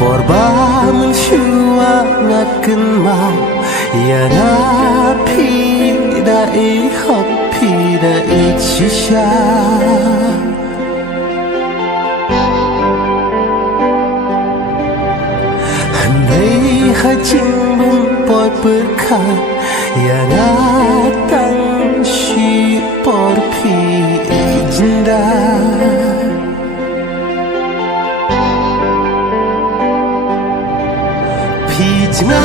porba mensyua ngaken mau ya napi dai hopi dai shisha handai hajing mempoi berkah ya ngatang shi porpi jinda Jangai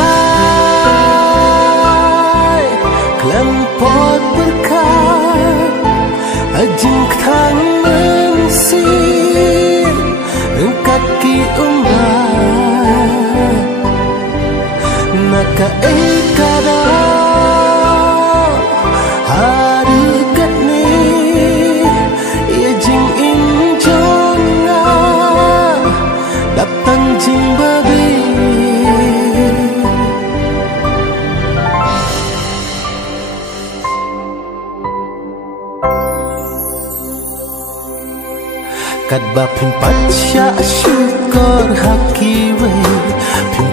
kelempot berkah ajeng tang mensir kaki umat naka ekada harikat ni ia jing injona datang jing babi Kat ba pin pat sya syukur haki we pin